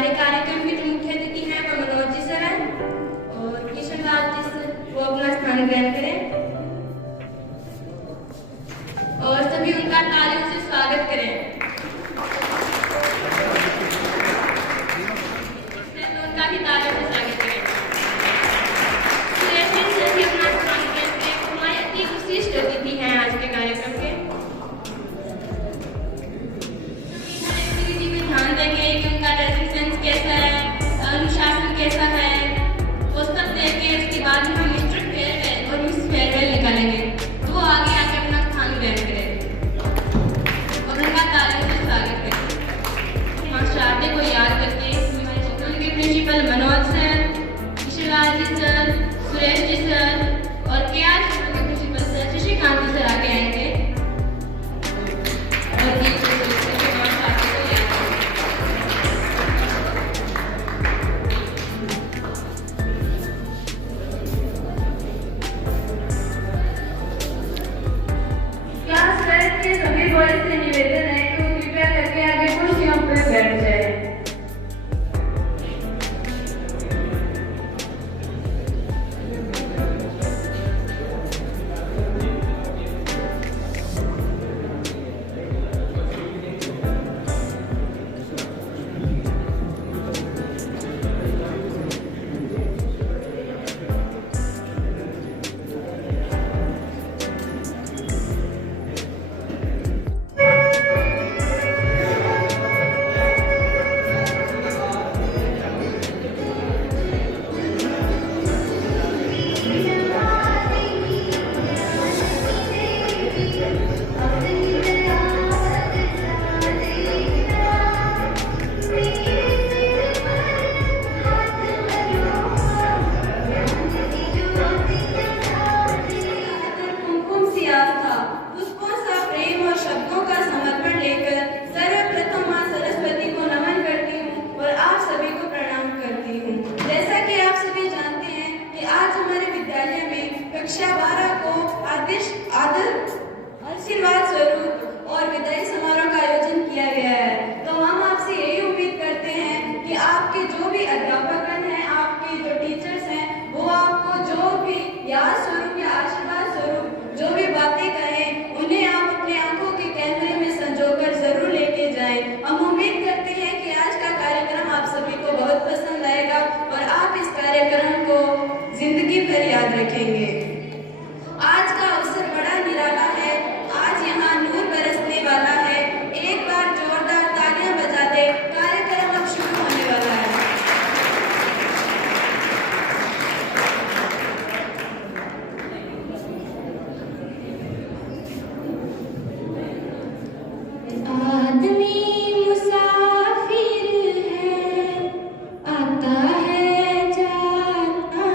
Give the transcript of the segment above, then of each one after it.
हमारे कार्यक्रम के जो मुख्य अतिथि हैं वो मनोज जी सर हैं और किशन लाल जी सर, वो अपना स्थान ग्रहण करें और सभी उनका तालियों से स्वागत करें। उनका भी तालियों से स्वागत करें। सुरेश जी सर भी अपना स्थान ग्रहण करें। हमारे अति विशिष्ट अतिथि हैं आज के कार्यक्रम के। ध्यान देंगे कि उनका ड्रेसिंग सेंस कैसा है, अनुशासन कैसा है, वो सब देख के उसके बाद में हम मिस्टर फेयरवेल और मिस फेयरवेल निकालेंगे तो वो आगे आके अपना स्थान ग्रहण करें और उनका तालियों से स्वागत करें। मास्टर को याद करके हमारे स्कूल के प्रिंसिपल मनोज सर, किशोरलाल जी सर, सुरेश जी सर और केआर स्कूल के प्रिंसिपल सर शशिकांत जी सर आगे आएंगे से निवेदन है कि वो कृपया करके आगे कुर्सियों पर बैठ जाए। कक्षा 12 को आशीर्वाद स्वरूप और विदाई समारोह का आयोजन किया गया है। तो हम आपसे यही उम्मीद करते हैं कि आपके जो भी अध्यापकगण हैं, आपके जो टीचर्स हैं, वो आपको जो भी याद स्वरूप या आशीर्वाद स्वरूप जो भी बातें कहें, उन्हें आप अपने आंखों के कैमरे में संजोकर जरूर लेके जाएं। हम उम्मीद करते हैं कि आज का कार्यक्रम आप सभी को बहुत पसंद आएगा और आप इस कार्यक्रम को जिंदगी भर याद रखेंगे। आज का अवसर बड़ा निराला है। आज यहाँ नूर बरसने वाला है। एक बार जोरदार तालियां बजा दे। कार्यक्रम अब शुरू होने वाला है। आदमी मुसाफिर है, आता है जाता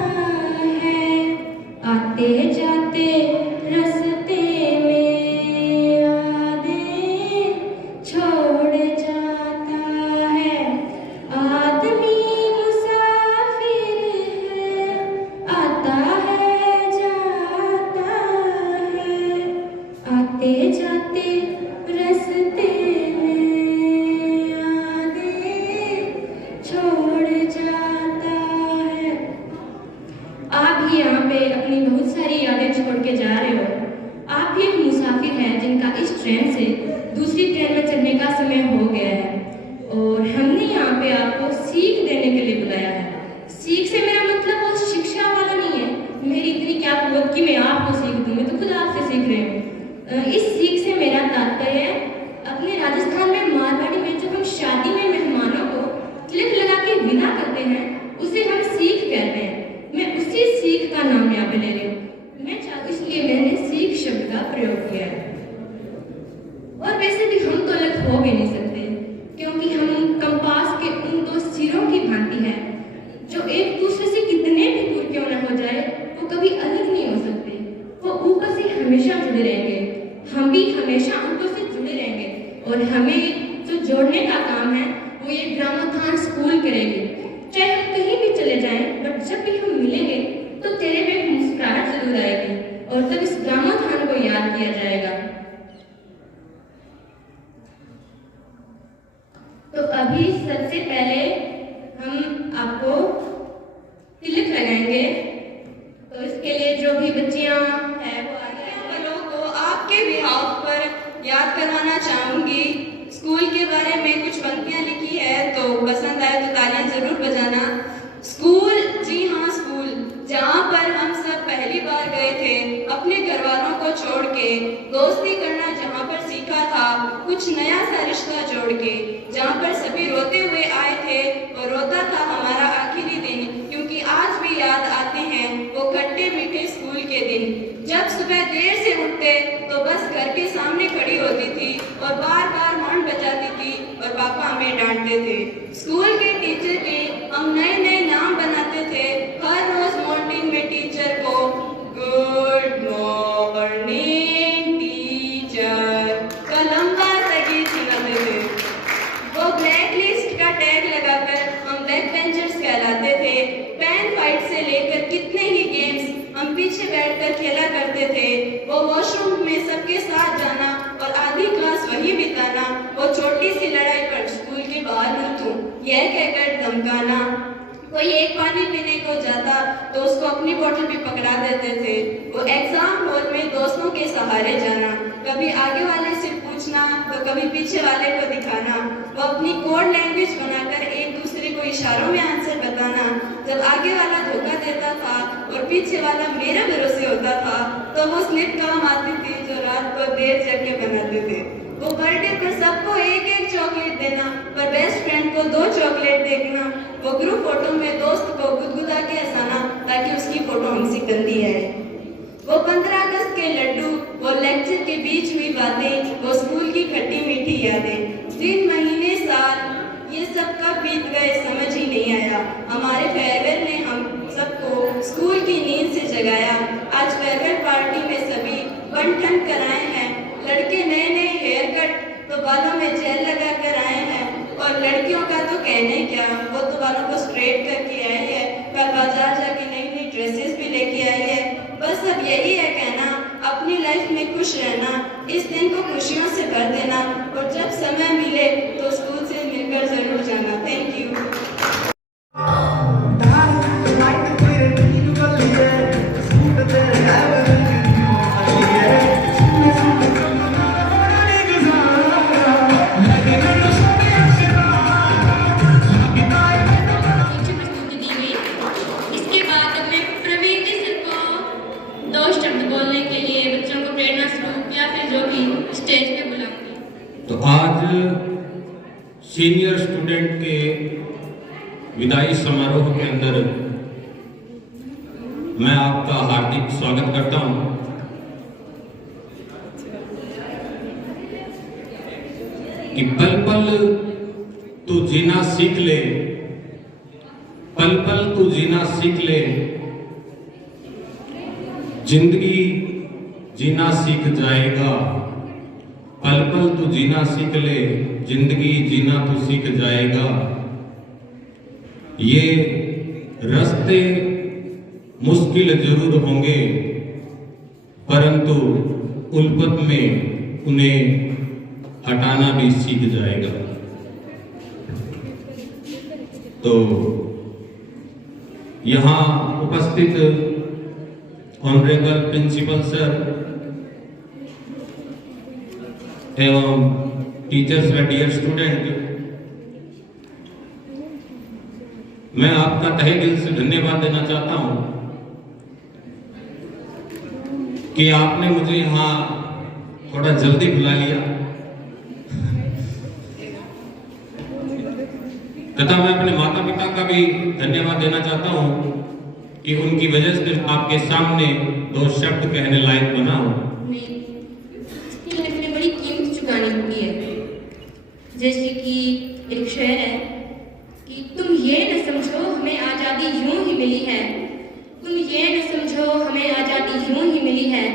है, आते जाते रास्ते में आदे छोड़ जाता है। आदमी मुसाफिर है, आता है जाता है, आते जाते रास्ते में आदे छोड़ जाता है। आप भी यहाँ पे अपनी बहुत सारी यादें छोड़ के जा रहे हो। आप भी एक मुसाफिर हैं जिनका इस ट्रेन से दूसरी ट्रेन में चढ़ने का समय हो गया है और हमने यहाँ पे आपको सीख देने के लिए बुलाया है। सीख से मेरा मतलब वो शिक्षा वाला नहीं है, मेरी इतनी क्या कुव्वत कि मैं आपको सीख दूँ, मैं तो खुद आपसे सीख रही हूँ। इस सीख से मेरा तात्पर्य है, अपने राजस्थान में मारवाड़ी में जब हम शादी में मेहमानों को तिलक लगा के विदा करते हैं, उसे हम सीख कहते हैं। मैं उसी सीख का नाम यहाँ पे ले रही हूँ। इसलिए मैंने सीख शब्द का प्रयोग किया है। और वैसे भी हम तो अलग हो भी नहीं सकते, क्योंकि हम कंपास के उन दो सिरों की भांति हैं जो एक दूसरे से कितने भी दूर क्यों न हो जाए, वो कभी अलग नहीं हो सकते। वो ऊपर से हमेशा जुड़े रहेंगे, हम भी हमेशा ऊपर से जुड़े रहेंगे और हमें जो जोड़ने का काम है वो ये ग्रामोत्थान स्कूल करेगी। चाहे हम कहीं भी चले जाएं, बट जब भी हम मिलेंगे तो तेरे में एक मुस्कुराहट जरूर आएगी और तब इस ग्रामोत्थान को याद किया जाएगा। तो अभी सबसे पहले और बार बार हॉर्न बजाती थी और पापा हमें डांटते थे। स्कूल के टीचर के हम नए नए नाम बनाते थे। हर रोज मॉर्निंग में टीचर को गुड मॉर्निंग टीचर का लंबा सा गीत सुनाते थे। वो ब्लैक लिस्ट का टैग लगाकर हम बैक बेंचर्स कहलाते थे। पेन फाइट से लेकर कितने ही गेम्स हम पीछे बैठकर खेला करते थे। वो वॉशरूम में सबके साथ जाना और आधी क्लास वही बिताना। वो छोटी सी लड़ाई पर स्कूल के बाहर न तू यह कहकर धमकाना। कोई एक पानी पीने को जाता तो उसको अपनी बोतल भी पकड़ा देते थे। वो एग्जाम हॉल में दोस्तों के सहारे जाना, कभी आगे वाले से पूछना तो कभी पीछे वाले को दिखाना। वो अपनी कोड लैंग्वेज बनाकर एक दूसरे को इशारों में आंसर बताना। जब आगे वाला धोखा देता था और पीछे वाला मेरे भरोसे होता था तो वो स्लिप काम आती थी जो रात को देर जग के बनाते थे। वो बर्थडे पर सबको एक एक चॉकलेट देना पर बेस्ट फ्रेंड को 2 चॉकलेट देखना। वो ग्रुप फोटो में दोस्त को गुदगुदा के हंसाना ताकि उसकी फोटो हमसे गंदी है। वो 15 अगस्त के लड्डू, वो लेक्चर के बीच हुई बातें, वो स्कूल की खट्टी मीठी यादें। दिन महीने साल ये सब कब बीत गए समझ ही नहीं आया। हमारे फेयरवेल ने हम सबको स्कूल की नींद से जगाया। आज फेयरवेल पार्टी में सभी बन ठन कर आए हैं। लड़के नए नए हेयर कट तो बालों में जेल लगा कर आए हैं और लड़कियों का तो कहने क्या, वो तो बालों को स्ट्रेट करके आई है। कल बाजार जाके नई नई ड्रेसेस भी लेके आई है। बस अब यही है कहना, अपनी लाइफ में खुश रहना, इस दिन को खुशियों से भर देना और जब समय मिले तो स्कूल से मिलकर जरूर जाना। Thank you. तो आज सीनियर स्टूडेंट के विदाई समारोह के अंदर मैं आपका हार्दिक स्वागत करता हूं। कि पल पल तू जीना सीख ले, पल पल तू जीना सीख ले, जिंदगी जीना सीख जाएगा। पल पल तू जीना सीख ले, जिंदगी जीना तू सीख जाएगा। ये रास्ते मुश्किल जरूर होंगे परंतु उल्फत में उन्हें हटाना भी सीख जाएगा। तो यहाँ उपस्थित ऑनरेबल प्रिंसिपल सर एवं टीचर्स व डियर स्टूडेंट, मैं आपका तहे दिल से धन्यवाद देना चाहता हूं कि आपने मुझे यहाँ थोड़ा जल्दी बुला लिया तथा मैं अपने माता पिता का भी धन्यवाद देना चाहता हूं कि उनकी वजह से आपके सामने 2 शब्द कहने लायक बना हूं। जैसे कि एक शेर है कि तुम ये न समझो हमें आज़ादी यूं ही मिली है, तुम ये न समझो हमें आज़ादी यूं ही मिली है।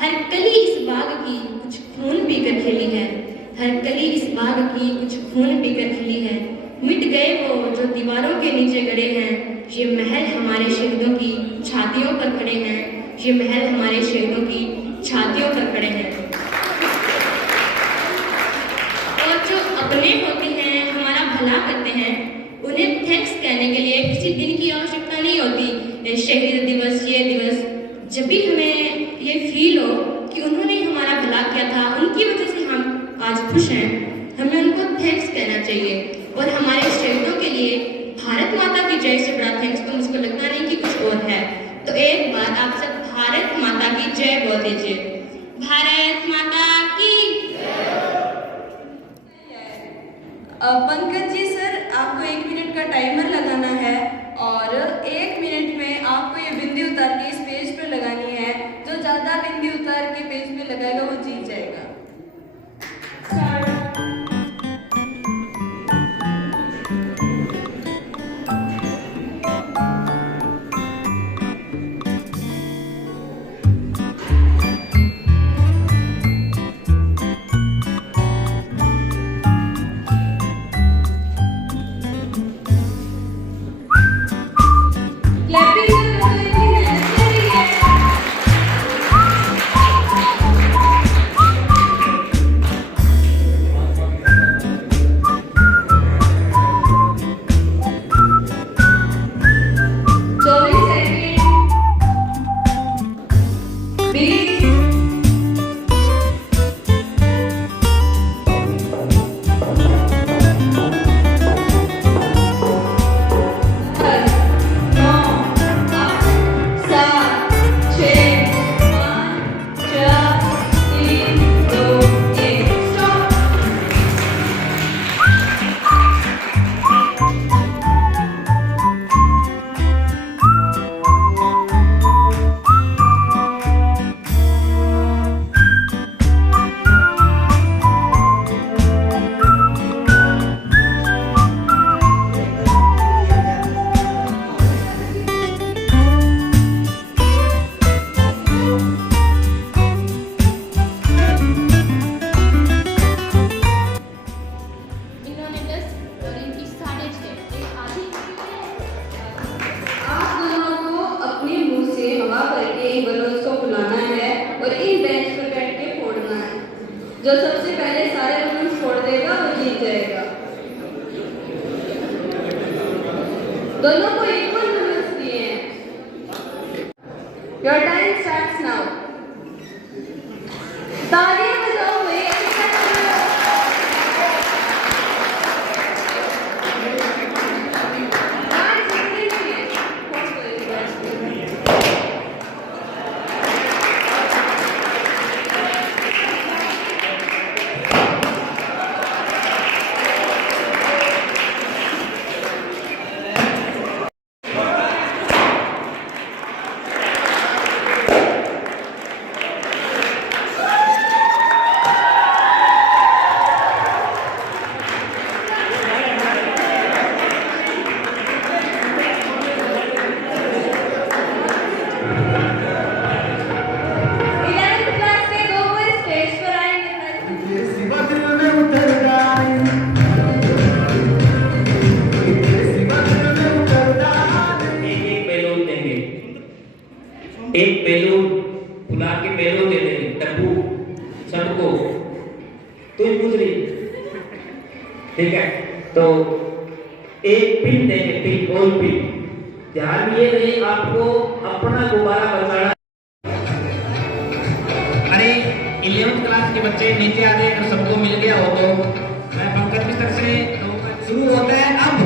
हर कली इस बाग की कुछ खून पीकर खिली है, हर कली इस बाग की कुछ खून पीकर खिली है। मिट गए वो जो दीवारों के नीचे गड़े हैं, ये महल हमारे शहीदों की छातियों पर खड़े हैं, ये महल हमारे शहीदों की छातियों पर खड़े हैं। जो अपने होते हैं, हमारा भला करते हैं, उन्हें थैंक्स कहने के लिए किसी दिन की आवश्यकता नहीं होती। शहीद दिवस, ये दिवस, जब भी हमें ये फील हो कि उन्होंने हमारा भला किया था, उनकी वजह से हम आज खुश हैं, हमें उनको थैंक्स कहना चाहिए। और हमारे शहीदों के लिए भारत माता की जय से बड़ा थैंक्स तो मुझको लगता नहीं कि कुछ और है। तो एक बार आप सब भारत माता की जय बोल दीजिए। भारत माता की। पंकज जी सर, आपको 1 मिनट का टाइमर लगाना है और 1 मिनट में आपको ये बिंदी उतार के इस पेज पे लगानी है। जो ज़्यादा बिंदी उतार के पेज पे लगाएगा वो जीत जाएगा। दोनों को इक्वल रूल्स दिए हैं। Your time starts now. तालियां बजाओ भाई। एक बैलून फुला के बैलून दे देंगे डब्बू सबको। तो पूछ रही ठीक है, तो एक पिन देंगे, पिन गोल पिन। ध्यान ये रहे आपको अपना गुब्बारा बचाना। अरे 11th क्लास के बच्चे नीचे आ गए, अगर सबको मिल गया हो तो मैं पंकज मिश्र से शुरू होता है अब।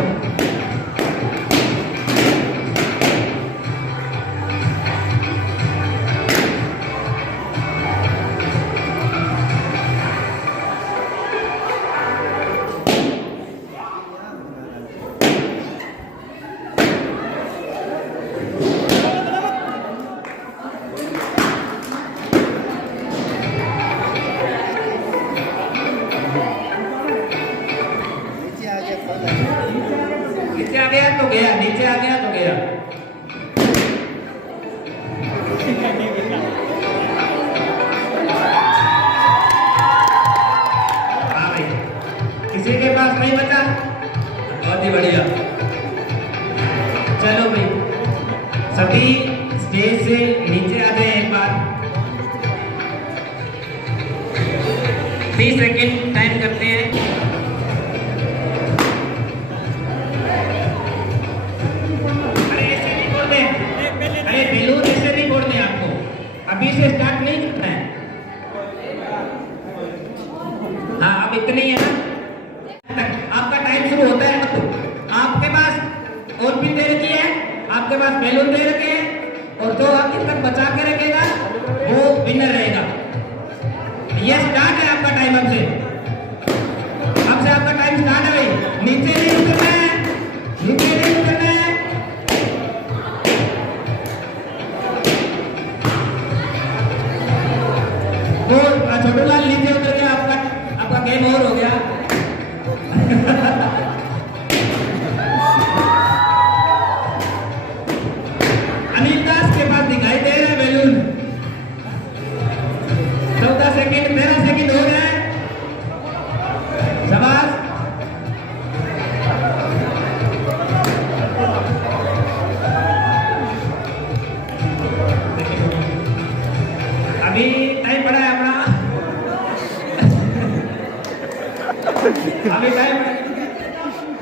नीचे आ गया तो गया, नीचे आ गया तो गया। हाँ भाई, किसी के पास नहीं बचा, बहुत ही बढ़िया। चलो भाई, सभी स्टेज से नीचे आ जाए एक बार। 30 सेकेंड टाइम करते हैं। बैलून ऐसे नहीं बोलने आपको, अभी से स्टार्ट नहीं करना है। हाँ अब इतनी है ना, आपका टाइम शुरू होता है। आपके पास और भी दे रखी है, आपके पास बैलून दे रखे हैं, और जो आखिर तक बचा के रखेगा वो विनर रहेगा। ये स्टार्ट है आपका टाइम। अब से आपका टाइम स्टार्ट है भाई। नीचे नहीं उतरना है, नीचे नहीं उतरना है। तो छोटूलाल नीचे उतर गया, आपका गेम ओवर हो गया। अनिल दास के पास दिखाई दे रहा है बैलून। 14 सेकेंड, 13 सेकेंड हो गए। शाबाश। अभी टाइम पड़ा है अपना। अभी टाइम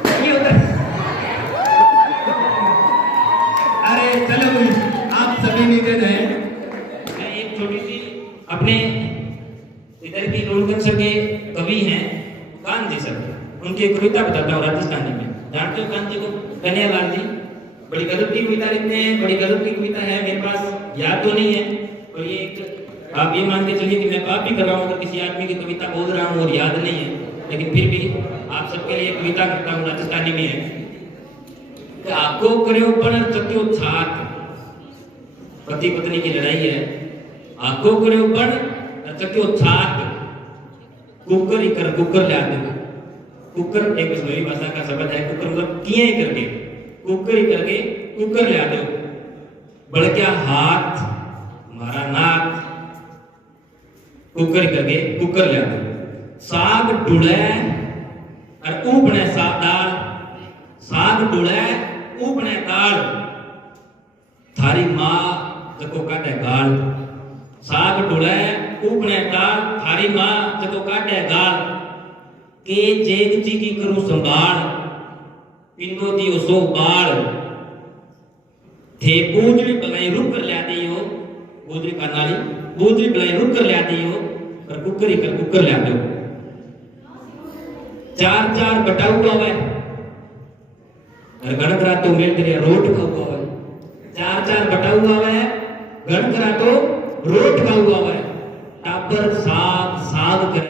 नहीं होता। अरे चलो भाई, आप सभी नीचे जाए। मैं एक छोटी सी अपने इधर की रोडगंज के कवि हैं कांजी सर, उनकी एक कविता बताता हूँ राजस्थानी में। जानते हो कांजी को? कन्हैयालाल जी। बड़ी गजब की कविता लिखते हैं, बड़ी गजब की कविता है। मेरे पास याद तो नहीं है, और ये एक आप ये मान के चलिए कि मैं पाप भी कर रहा हूँ अगर किसी आदमी की कविता बोल रहा हूँ और याद नहीं है, लेकिन फिर भी आप सबके लिए कविता करता हूँ। राजस्थानी में है कि आपको करो पण चक्यो छात। पति पत्नी की लड़ाई है। आपको करो पण चक्यो छात, कुकर ही कर, कुकर ले आते। कुकर एक बिस्मिल्लाही भाषा का शब्द है। कुकर मतलब किए ही करके, कुकर ही करके कुकर ले आते। बढ़ गया हाथ हमारा नाक, कुकर करके कुकर ले आते। साग डुड़े और ऊबने साग दाल, साग डुड़े ऊबने दाल, थारी माँ जको काटे गाल। साग डुड़े ऊबने दाल, थारी माँ जको काटे गाल। के जेग जी की करूं संभाल, पिंदो दियो सो बाल। थे गोजरी बलाई रुक कर ल्या दियो गोजरी करनाली गोजरी बलाई रुक कर ल्या दियो और कुकर ही कर कुकर ल्या दो चार चार बटाऊ का हुआ है और गणक रात तो मेल तेरे रोट का हुआ है चार चार बटाऊ हुआ है गणक रात तो रोट का हुआ है टापर साग साग कर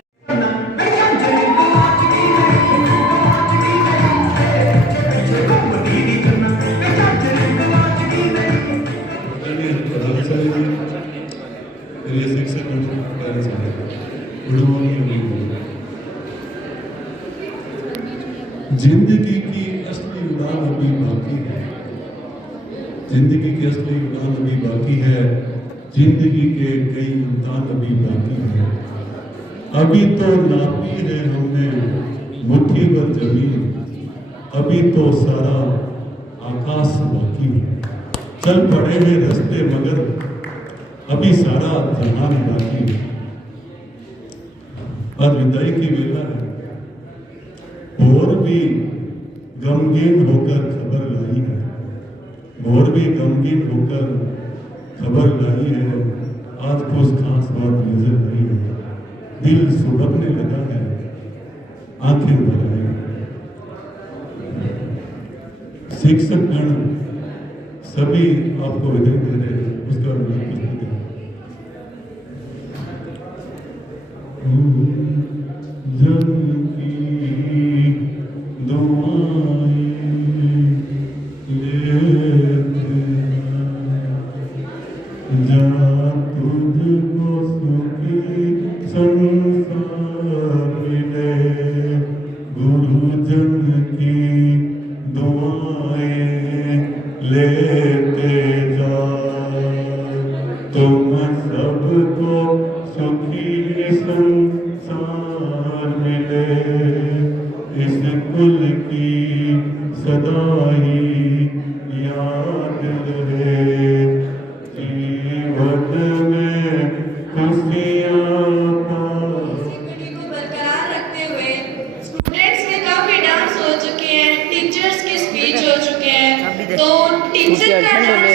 जिंदगी की असली उड़ान अभी बाकी है, जिंदगी की असली उड़ान अभी बाकी है, जिंदगी के कई इम्तिहान अभी बाकी है। अभी तो नापी है हमने मुट्ठी भर जमीन, अभी तो सारा आकाश बाकी है। चल पड़े हैं रास्ते मगर अभी सारा जहान बाकी है। आज विदाई की वेला है और भी गमगीन होकर खबर लाई है, और भी गमगीन होकर खबर लाई है। आज कुछ खास बात नजर आई है, दिल सुबकने लगा है, आंखें भर आई। शिक्षक गण सभी आपको विदाई दे रहे हैं, उसका प्रस्तुत है। जन की दुआएं लेते जा तुझको सुखी संसार मिले, गुरुजन की दुआएं लेते जा तुम सबको सुखी संसार मिले। इस कुल की सदा ही याद रहे, जीवन में खुशियाँ जिंदगी को बरकरार रखते हुए स्टूडेंट्स के काफी डांस हो चुके हैं, टीचर्स के स्पीच हो चुके हैं, तो टीचर का डांस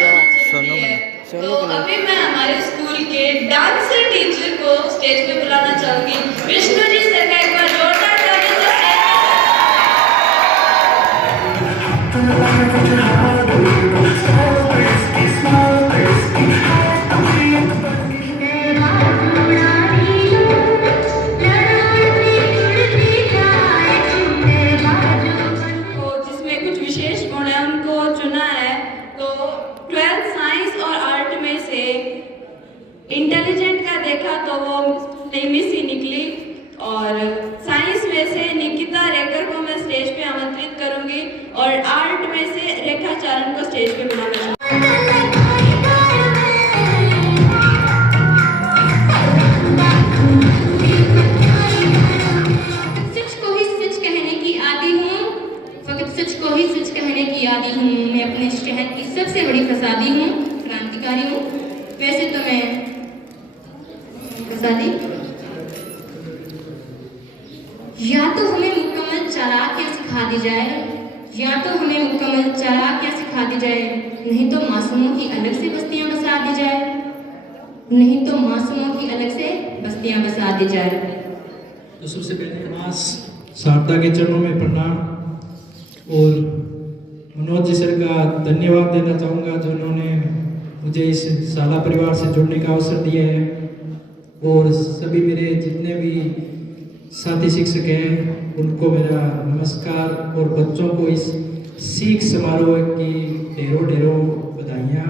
होना जरूरी है। तो अभी मैं हमारे स्कूल के डांसर टीचर को स्टेज पे बुलाना चाहूंगी। विष्णु जी सर का एक बार जोरदार ताली से जिसमें कुछ विशेष गुण है उनको चुना है। तो 12th साइंस और आर्ट में से इंटेलिजेंट का देखा तो वो मिस ही निकली, और साइंस में से निकिता रेकर को मैं स्टेज पे आमंत्रित करूंगी, और आर्ट में से रेखा चारण को स्टेज पे बुलाना चाहूंगी। सच को ही सच कहने की आदी हूँ, फकत सच को ही सच कहने की आदी हूँ। मैं अपने शहर की सबसे बड़ी फसादी हूँ, क्रांतिकारी हूँ। वैसे तो मैं फसादी, या तो हमें मुकम्मल चालाकियाँ सिखा दी जाए, या तो हमें मुकम्मल चालाकियाँ सिखा दी जाए, नहीं तो मासूमों की अलग से बस्तियाँ बसा दी जाए, नहीं तो मासूमों की अलग से बस्तियाँ बसा दी जाए। तो सबसे पहले मां शारदा के चरणों में प्रणाम, और मनोज जी सर का धन्यवाद देना चाहूँगा जिन्होंने मुझे इस शाला परिवार से जुड़ने का अवसर दिया है, और सभी मेरे जितने भी साथी शिक्षक हैं उनको मेरा नमस्कार, और बच्चों को इस सीख समारोह की ढेरों ढेरों बधाइयाँ।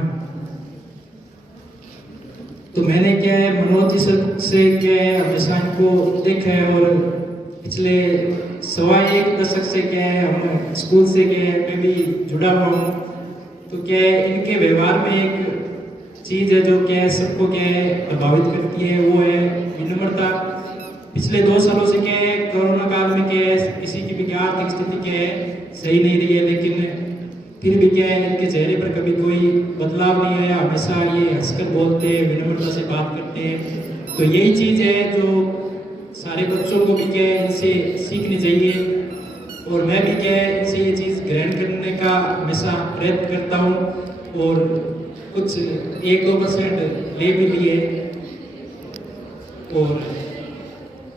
तो मैंने क्या है मनोज जी सर से क्या है हमेशा इनको देखा है, और पिछले 1.25 दशक से क्या है हम स्कूल से क्या है मैं भी जुड़ा हुआ हूँ। तो क्या है इनके व्यवहार में एक चीज़ है जो क्या है सबको क्या है प्रभावित करती है, वो है विनम्रता। पिछले 2 सालों से क्या है कोरोना काल में क्या है किसी की भी आर्थिक स्थिति क्या है सही नहीं रही है, लेकिन फिर भी क्या है इनके चेहरे पर कभी कोई बदलाव नहीं आया, हमेशा ये हंसकर बोलते हैं, विनम्रता से बात करते हैं। तो यही चीज़ है जो सारे बच्चों को भी क्या है इनसे सीखनी चाहिए, और मैं भी क्या है इनसे ये चीज़ ग्रहण करने का हमेशा प्रयत्न करता हूँ। और कुछ 1-2% ले भी लिए। और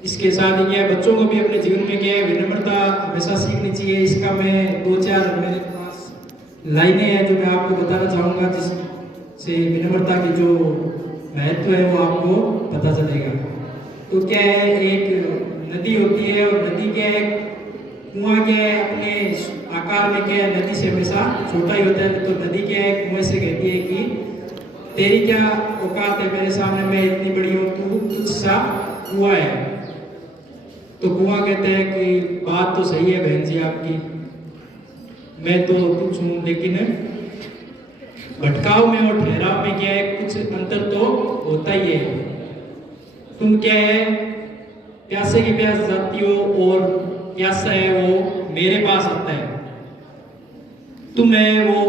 इसके साथ ही क्या है, बच्चों को भी अपने जीवन में क्या है विनम्रता हमेशा सीखनी चाहिए। इसका मैं 2-4 मेरे पास लाइनें हैं जो मैं आपको बताना चाहूँगा, जिससे विनम्रता की जो महत्व है वो आपको पता चलेगा। तो क्या है, एक नदी होती है और नदी क्या है, कुआं क्या है अपने आकार में क्या है नदी से हमेशा छोटा ही होता है। तो नदी क्या है कुएं से कहती है कि तेरी क्या औकात है मेरे सामने, मैं इतनी बड़ी हूँ, तू तुझ सा कुआं है। तो कुआं कहते हैं कि बात तो सही है बहन जी आपकी, मैं तो कुछ हूँ, लेकिन भटकाव में और ठहराव में क्या है कुछ अंतर तो होता ही है। तुम क्या है प्यासे की प्यास जाती हो और प्यासा है वो मेरे पास आता है। तुम है वो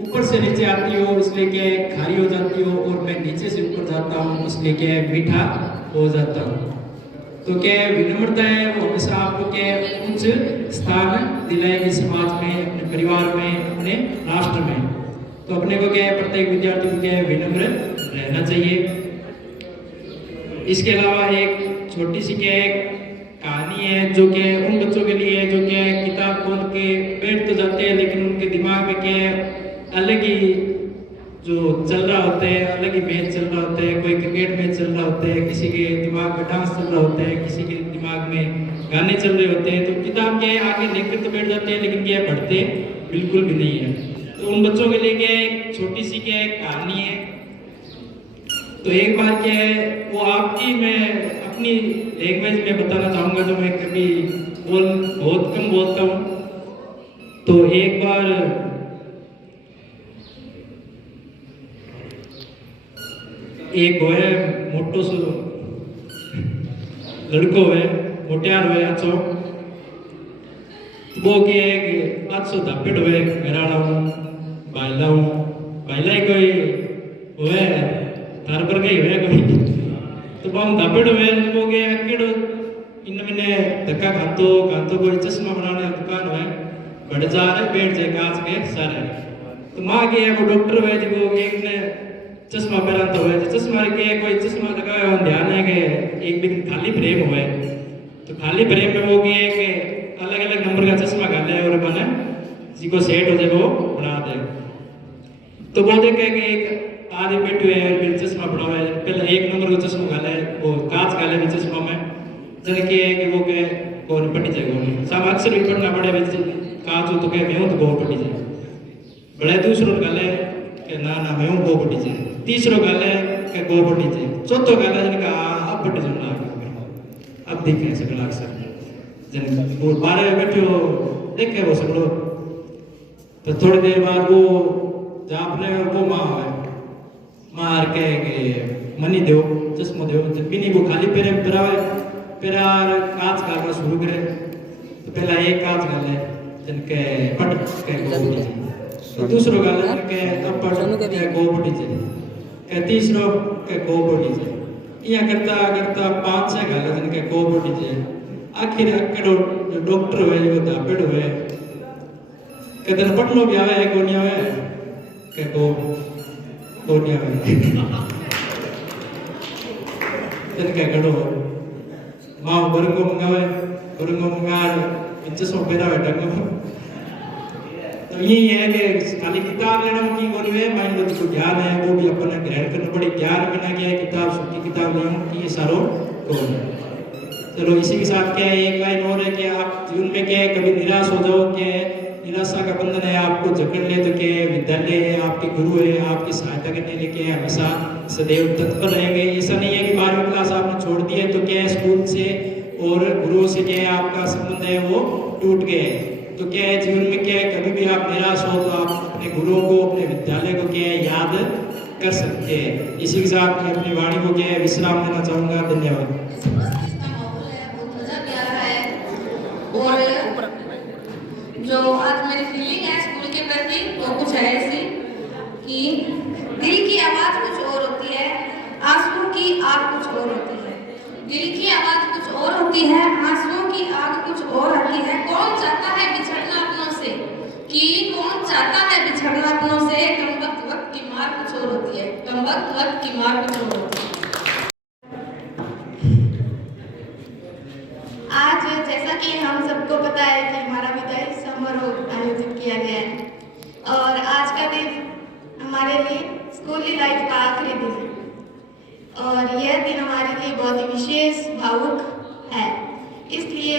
ऊपर से नीचे आती हो इसलिए क्या है खारी हो जाती हो, और मैं नीचे से ऊपर जाता हूँ इसलिए क्या है मीठा हो जाता हूँ। तो क्या है विनम्रता है वो हमेशा आपको क्या है उच्च स्थान दिलाएगी समाज में, अपने परिवार में, अपने राष्ट्र में। तो अपने को क्या है प्रत्येक विद्यार्थी को क्या है विनम्र रहना चाहिए। इसके अलावा एक छोटी सी क्या है कहानी है जो क्या है उन बच्चों के लिए है जो क्या है किताब खोल के बैठ तो जाते हैं लेकिन उनके दिमाग में क्या है अलग ही जो चल रहा होता है, अलग ही मैच चल रहा होता है। कोई क्रिकेट मैच चल रहा होता है, किसी के दिमाग में डांस चल रहा होता है, किसी के दिमाग में गाने चल रहे होते हैं। तो किताब क्या है आगे लेकर तो बैठ जाते हैं लेकिन क्या है पढ़ते बिल्कुल भी नहीं है। तो उन बच्चों के लिए क्या है एक छोटी सी क्या है कहानी है। तो एक बार क्या है वो आपकी मैं अपनी लैंग्वेज में बताना चाहूँगा जो मैं कभी बहुत कम बोलता हूँ। तो एक बार एक है मोटो सो लड़को है मोटियार है अच्छो, वो क्या है कि अच्छो धापेट हुए घराड़ा हूँ भाईला ही कोई हुए तार पर गई हुए कोई। तो बाहु धापेट हुए वो गया अकेडो इन मैंने धक्का खातो कोई चश्मा बनाने की दुकान हुए बड़े जा रहे बैठ जाए कांच के सारे। तो माँ गया वो डॉक्टर हुए जो एक ने चश्मा पहना तो है चश्मा के कोई चश्मा लगाया हुआ ध्यान है कि एक दिन खाली फ्रेम हुआ है। तो खाली फ्रेम में वो गया कि अलग अलग नंबर का चश्मा डाले और बने जिसको सेट हो जाए वो बना दे। तो वो देखे कि एक आदमी बैठे हुए फिर चश्मा बना हुआ है, पहले एक नंबर का चश्मा गाले वो कांच गाले भी चश्मा में जन के है कि वो के कौन पटी जाएगा सब अक्सर भी पढ़ना पड़े कांच हो तो क्या मैं तो बहुत पटी जाए बड़े दूसरों गाले के ना मैं वो पटी जाए, तीसरो गाले के गो पटी जाए, चौथो गाले जिनका अब पटी जाना अब देखे सकला अक्सर जन वो बारह बैठे हो देखे वो सब लोग। तो थोड़ी देर बाद वो जापने वो मार के मनी दो चश्मो दो जब भी नहीं वो खाली पेरे पेरार कांच गालना शुरू करे। तो पहला एक कांच गाले जिनके पट के गोबटी तो दूसरो गाले के पट के गोबटी के तीसरो के गोबटी या करता 5-6 गाले जिनके गोबटी आखिर अकेडो जो डॉक्टर हुए जो धापेड़ हुए कहते हैं पटलो भी आवे कोनी आवे के कोनी आवे जिनके कड़ो माँ बरंगो मंगार चश्मा पहना बैठा तो यही है कि खाली किताब लेना की बोली है माइंड में जो ज्ञान है वो भी अपने ग्रहण करना पड़े। ज्ञान बिना क्या है किताब सुखी किताब ले कि ये सारो कौन है। चलो इसी के साथ क्या है एक लाइन और है कि आप जीवन में क्या है कभी निराश हो जाओ क्या है निराशा का बंधन है आपको जकड़ ले तो क्या है विद्यालय है आपके गुरु है आपकी सहायता करने के लिए हमेशा सदैव तत्पर रहेंगे। ऐसा नहीं है कि 12वीं क्लास आपने छोड़ दी है तो क्या है स्कूल से और गुरुओं से क्या है आपका संबंध है वो टूट गया है। तो क्या है जीवन में क्या है कभी भी आप निराश हो तो आप अपने गुरुओं को अपने विद्यालय को क्या है याद कर सकते हैं। इसी के साथ मैं अपनी वाणी को क्या है विश्राम देना चाहूँगा। धन्यवाद। और जो आज मेरी फीलिंग है स्कूल के प्रति वो कुछ है ऐसी कि दिल की आवाज कुछ और होती है, आंसुओं की आग कुछ और होती है। दिल की आवाज कुछ और होती है, आंसुओं की आग कुछ और आती है। कौन चाहता है बिछड़ना अपनों से कि कौन चाहता है बिछड़ना अपनों से। हक की मार को छोड़ो। आज जैसा कि हम सबको पता है कि हमारा विदाई समारोह आयोजित किया गया है और आज का दिन हमारे लिए स्कूली लाइफ का आखिरी दिन है और यह दिन हमारे लिए बहुत ही विशेष भावुक है। इसलिए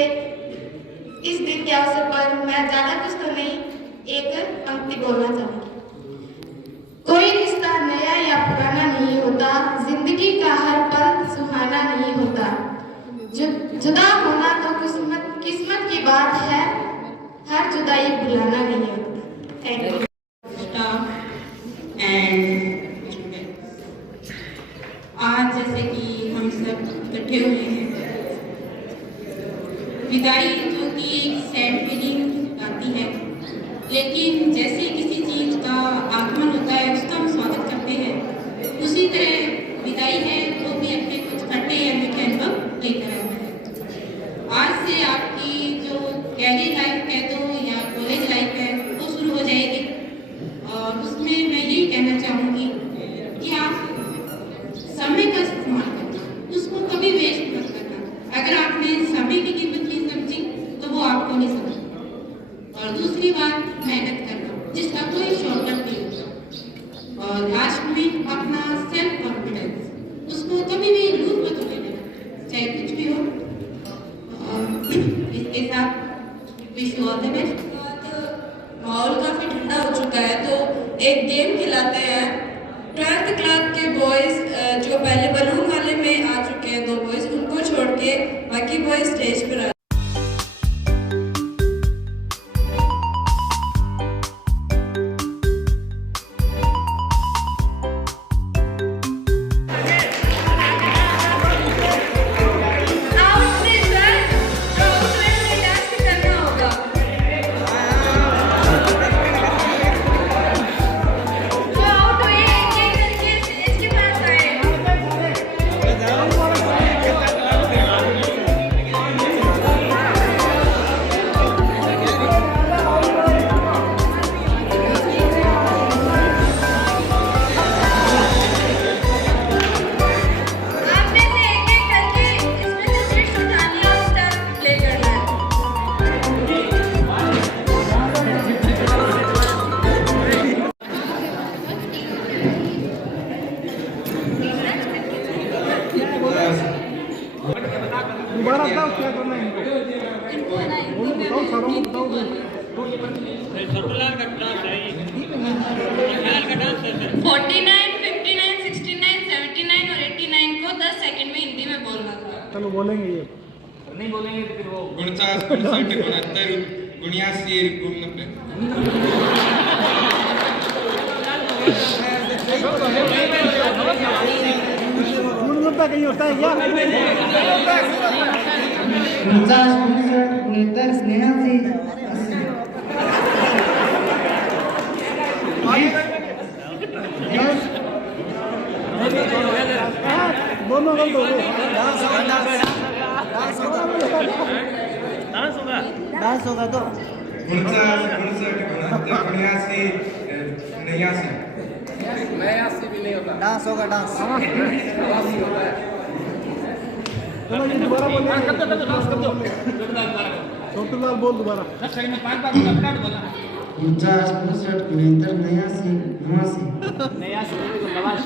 इस दिन के अवसर पर मैं ज़्यादा कुछ तो नहीं, एक पंक्ति बोलना चाहूँगी। कोई रिश्ता नया या पुराना नहीं होता, जिंदगी का हर पल सुहाना नहीं होता, जुदा होना तो किस्मत की बात है, हर जुदाई बुलाना नहीं होता। Thank you. आज जैसे कि हम सब इकट्ठे हुए हैं, विदाई जो कि एक सैड फीलिंग आती है, लेकिन जैसे किसी चीज का आगमन होता है उसका हम स्वागत करते हैं, उसी तरह विदाई है वो भी अपने कुछ खट्टे या मीठे अनुभव लेकर आता है। आज से आपकी जो कैरियर लाइफ कह दो या कॉलेज लाइफ है वो शुरू हो जाएगी और उसमें मैं यही कहना चाहूँगी कि आप समय का इस्तेमाल करना, उसको कभी वेस्ट मत करना। अगर आपने समय की कीमत नहीं समझी तो वो आपको नहीं समझेगा। और दूसरी बात, मेहनत करना जिसका कोई शॉर्टकट नहीं होता। और लास्ट में अपना सेल्फ कॉन्फिडेंस, उसको कभी भी लूज मत होने देना, चाहे कुछ भी हो। इसके साथ wish you all the best. माहौल काफ़ी ठंडा हो चुका है तो एक गेम खिलाते हैं। 12th क्लास के बॉयज़ जो पहले बलून वाले में आ चुके हैं, 2 बॉयज़, उनको छोड़ के बाकी बॉयज़ स्टेज पर आ। दोबारा बताओ क्या करना है इनको, बताओ सारों को बताओ। सर्कुलर का डांस है, 49, 59, 69, 79 और 89 को 10 सेकंड में हिंदी में बोलना था। चलो बोलेंगे ये, नहीं बोलेंगे तो फिर वो 49, 59, 69, 79, 90 कहीं होता है क्या? 50, 69, 89, दोनों गलत हो गए। डांस होगा तो 49, 69, 89, 89 भी नहीं होता। डांस होगा, डांस। चलो ये दोबारा बोलिए। छोटू लाल बोल दोबारा। 50, 59, 89, 89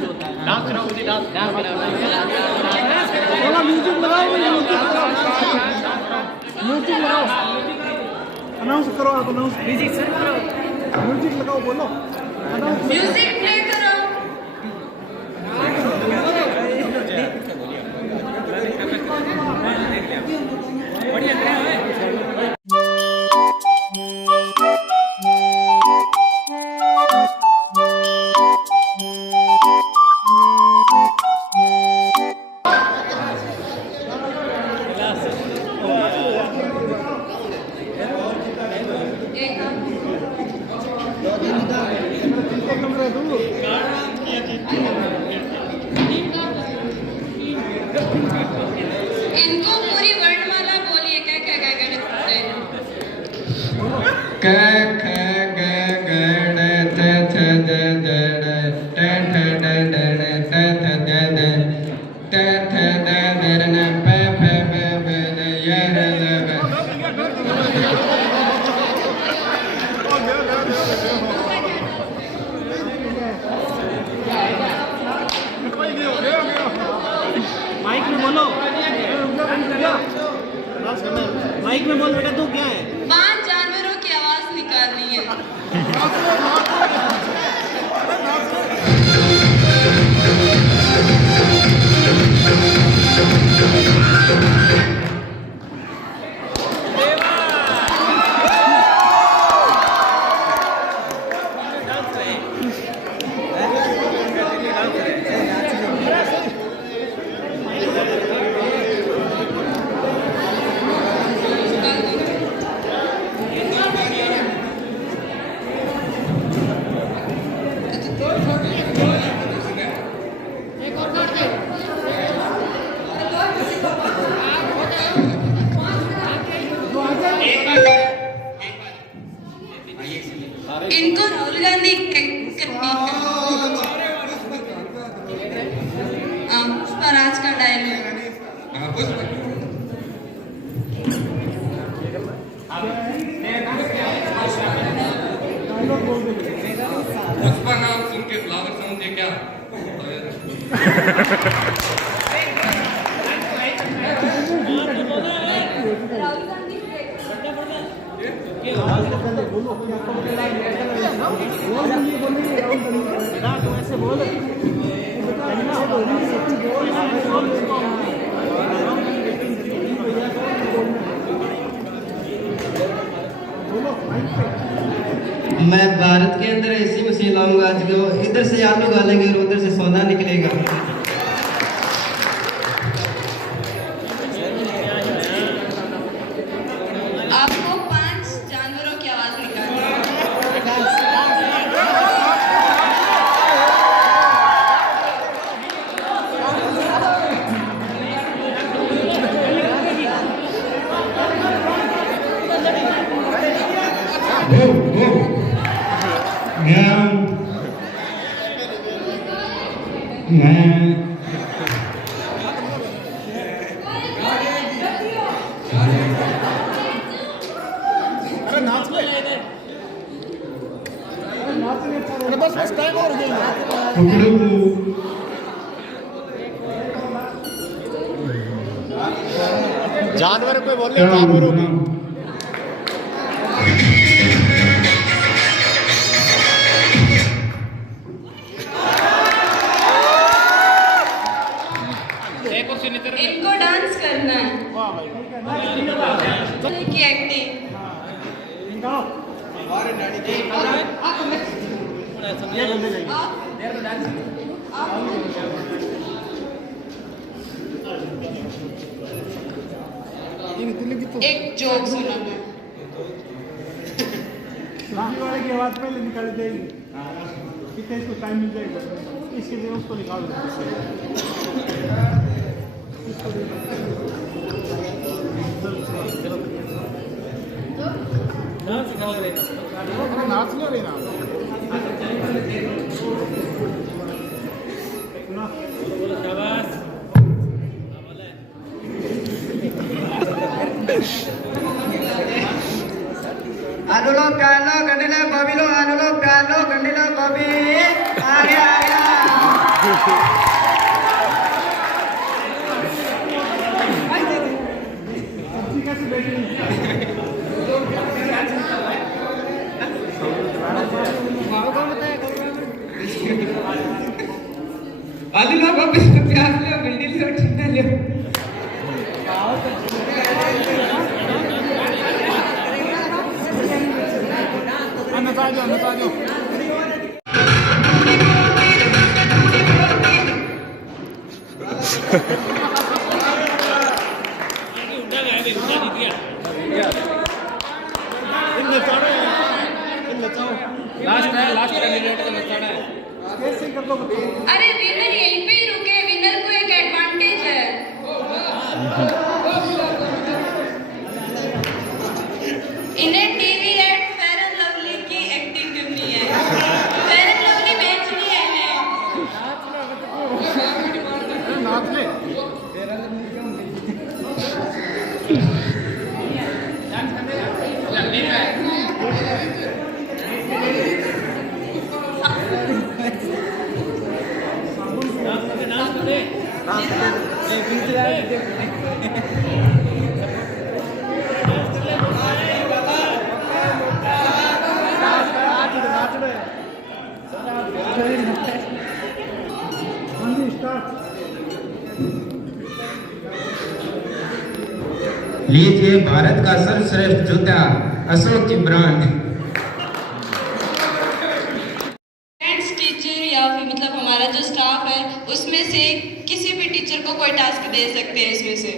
होता है। डांस कराओ मुझे, डांस थोड़ा म्यूजिक लगाओ, म्यूजिक लगाओ, अनाउंस करो आप, अनाउंस म्यूजिक लगाओ, बोलो अनाउंस। म्यूजिक प्ले करो। इनको पूरी वर्णमाला बोलिए, क्या क्या क्या क्या क ख ग घ ड़ थ थ द द ड़ ट ठ ड ड ड़ त माइक में बोलो, माइक में बोल बेटा, तू क्या है? 5 जानवरों की आवाज निकालनी है। इनको राहुल गांधी स्वराज का डायलॉग। उसका नाम सुन के फ्लावर समझे क्या? ऐसे बोल मैं भारत के अंदर ऐसी मशीन लाऊंगा जो इधर से आलू गालेंगे और उधर से सोना निकलेगा। आपको 5 जानवरों की आवाज निकालनी है। अरे नाच ले, बस टाइम और गई। जानवर पे बोले, जानवरों पे। इनको डांस करना है। की एक्टिंग। एक जोक सुनाना। वाले की आवाज पहले निकाल देगी, कितने इसको टाइम मिल जाएगा, इसके लिए उसको निकाल दो। नाच लो रे ना। आलू लो प्यार लो गंडी लो गोभी लो, आलू लो प्यार लो गंडी लो गोभी, आ गया आ गया। आलू लो गोभी लो प्याज लो भिंडी लो टिंडा लो। नचा दो, नचा दो। लास्ट कैंडिडेट को नचाना है। अरे विनर यहीं पे ही रुके, विनर को एक एडवांटेज है। इन्हें TV ad fair and lovely की एक्टिंग करनी है। फेयर एंड लवली बेचनी है इन्हें। नाच ले। लीजिए भारत का सर्वश्रेष्ठ जूता अशोक की ब्रांड। फ्रेंड्स टीचर या फिर मतलब हमारा जो स्टाफ है उसमें से किसी भी टीचर को कोई टास्क दे सकते हैं इसमें से,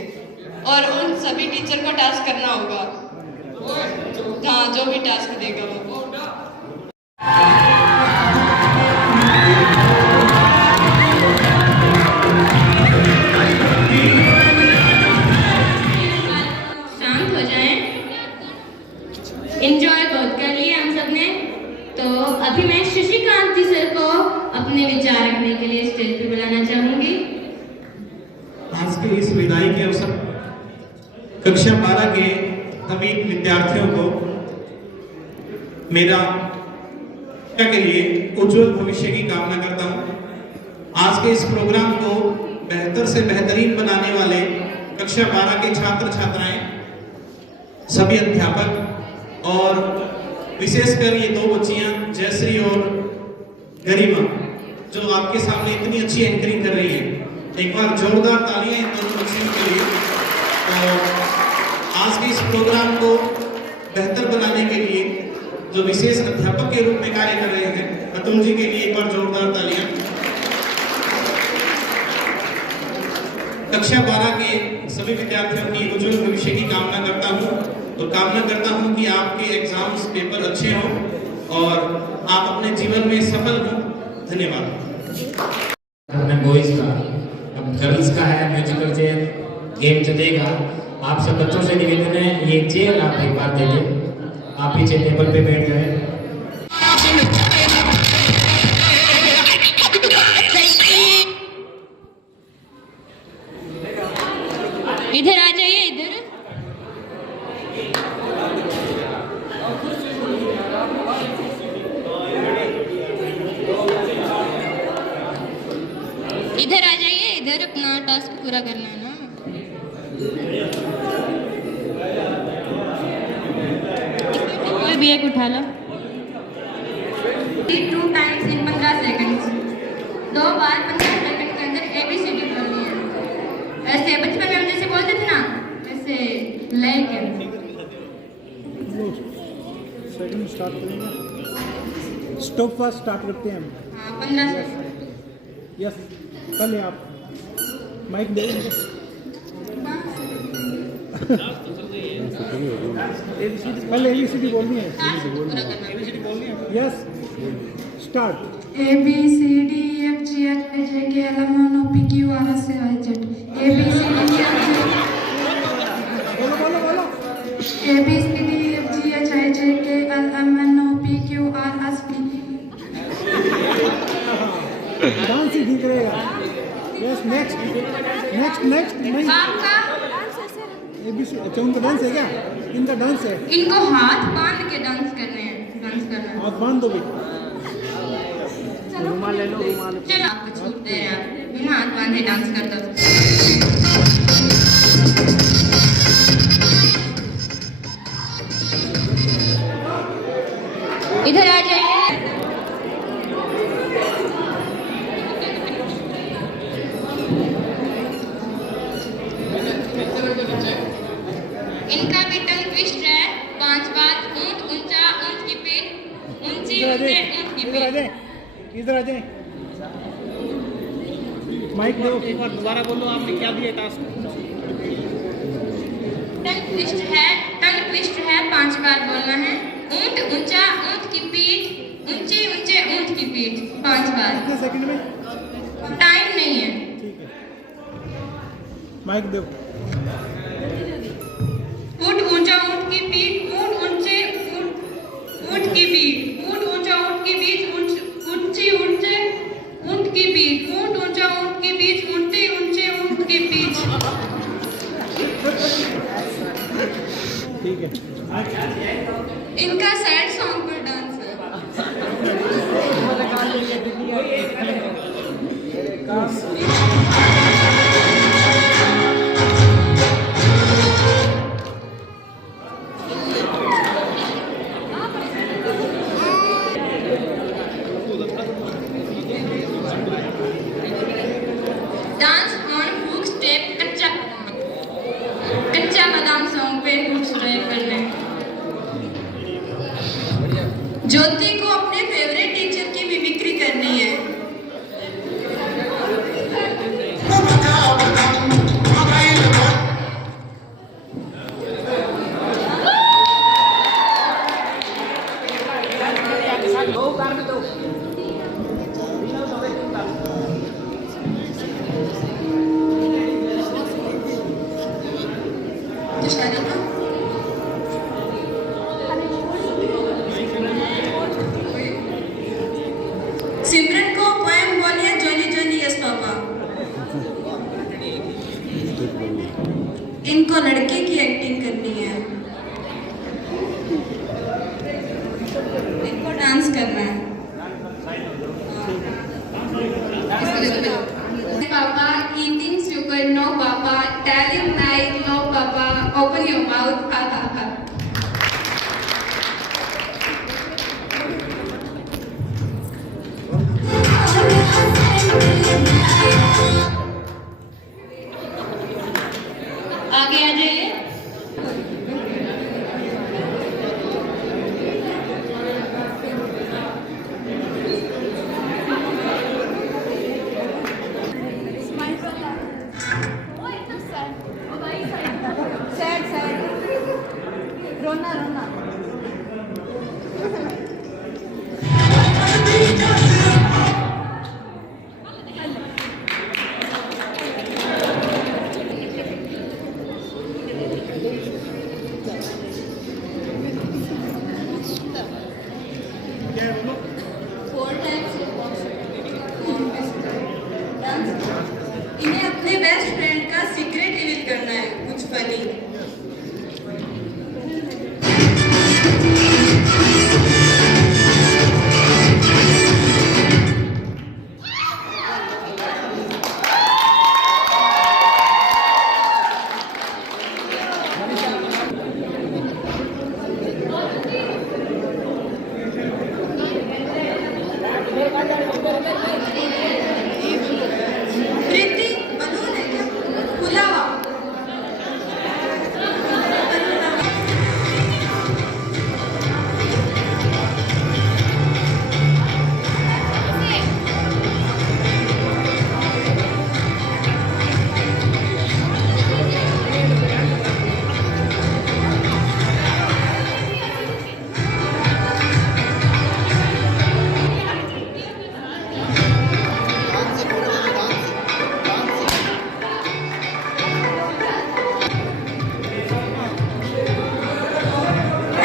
और उन सभी टीचर को टास्क करना होगा। हाँ, जो भी टास्क देगा वो। शांत हो जाएं। एंजॉय बहुत कर लिए हम सब ने। तो अभी मैं शशिकांत जी सर को अपने विचार रखने के लिए स्टेज पे बुलाना चाहूंगी। आज के इस विदाई के अवसर कक्षा 12 के सभी विद्यार्थियों को मेरा के लिए उज्जवल भविष्य की कामना करता हूं। आज के इस प्रोग्राम को बेहतर से बेहतरीन बनाने वाले कक्षा 12 के छात्र छात्राएं, सभी अध्यापक और विशेषकर ये दो बच्चियां जयश्री और गरिमा जो आपके सामने इतनी अच्छी एंकरिंग कर रही हैं। एक बार जोरदार तालियां इन दोनों बच्चियों के लिए। तो आज के इस प्रोग्राम को बेहतर बनाने के लिए जो विशेष अध्यापक के रूप में कार्य कर रहे हैं, अतुल जी के लिए एक बार जोरदार तालियां। कक्षा 12 के सभी विद्यार्थियों की उज्जवल भविष्य की कामना करता हूं और कामना करता हूं कि आपके एग्जाम्स पेपर अच्छे हों और आप अपने जीवन में सफल हों। धन्यवाद। अपने बॉयज का, अब गर्ल्स का है म्यूजिकल चेयर गेम चलेगा। आप सब बच्चों से निवेदन है, ये चेयर आप एक बार दे दें। आप पीछे टेबल पे बैठ गए। इधर आ जाइए, इधर। इधर आ जाइए, इधर अपना टास्क पूरा करना है ना। कोई भी एक उठा लो। 2 times in 15 seconds, 2 bar 15 second के अंदर ABCD बोलनी है। ऐसे बचपन में हम जैसे बोलते थे ना, वैसे लेके सेकंड स्टार्ट करेंगे। स्टॉप फर्स्ट स्टार्ट करते हैं हम। हाँ, 15 सेकंड। यस, कर ले आप। माइक दे पहले ABCD बोलनी है। ABCD बोलनी है। Yes, start. ABCDEFGHIJK LMNOPQRSTUZ ABCDEFG बोलो बोलो। ABCDEFGHIJK LMNOPQRST। डांस ही ठीक रहेगा। यस, नेक्स्ट नहीं। आपका ABC अच्छा उनका डांस है क्या? इनका डांस है। इनको हाथ बांध के डांस करने हैं, डांस करना है। हाथ बांध दो भी। रुमाल ले लो, रुमाल। चलो आपको छूट दे रहे हैं, बिना हाथ बांधे डांस कर दो। इधर आ जाइए। इनका भी टंग ट्विस्ट है। 5 बार ऊंट ऊंचा, ऊंट की पीठ ऊंची, ऊंचे ऊंट की पीठ। इधर आ जाए। माइक दो, एक बार दोबारा बोलो, आपने क्या दिया टास्क? टंग ट्विस्ट है 5 बार बोलना है। ऊंट ऊंचा, ऊंट की पीठ ऊंची, ऊंचे ऊंट की पीठ 5 बार। कितने सेकंड में? टाइम नहीं है। ठीक है, माइक दो। ऊंट ऊंचा, ऊंट की पीठ ऊंट ऊंचे ऊंट की पीठ ऊंट ऊंचा, ऊंट की पीठ ऊंची, ऊंचे ऊंट की पीठ ऊंट ऊंचा, ऊंट की पीठ ऊंटी, ऊंचे ऊंट की पीठ। ठीक है। इनका सैड सॉन्ग पर डांस है। ज्योति को अपने फेवरेट टीचर की मिमिक्री करनी है। सिमरन को पोएम बोलिए जोनी जोनी यस पापा। इनको लड़के की एक्टिंग करनी है, इनको डांस करना है। Papa, he thinks you could no Papa. Tell him like no Papa. Open your mouth. Ha ha ha. आगे आ जाइए। रोना रोना इन्हें अपने बेस्ट फ्रेंड का सीक्रेट रिवील करना है, कुछ फनी। प्रीति बलून है क्या? खुलावा।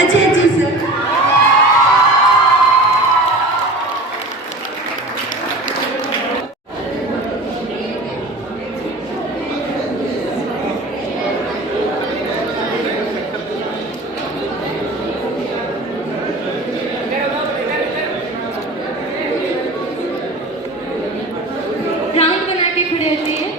अच्छे अच्छे सर। राउंड बना के खड़े हो जाइए।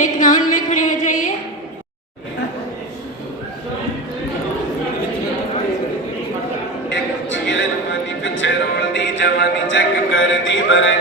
एक राउंड में खड़े हो जाइए। पिछे रोल दी जवानी चेक कर दी बरे।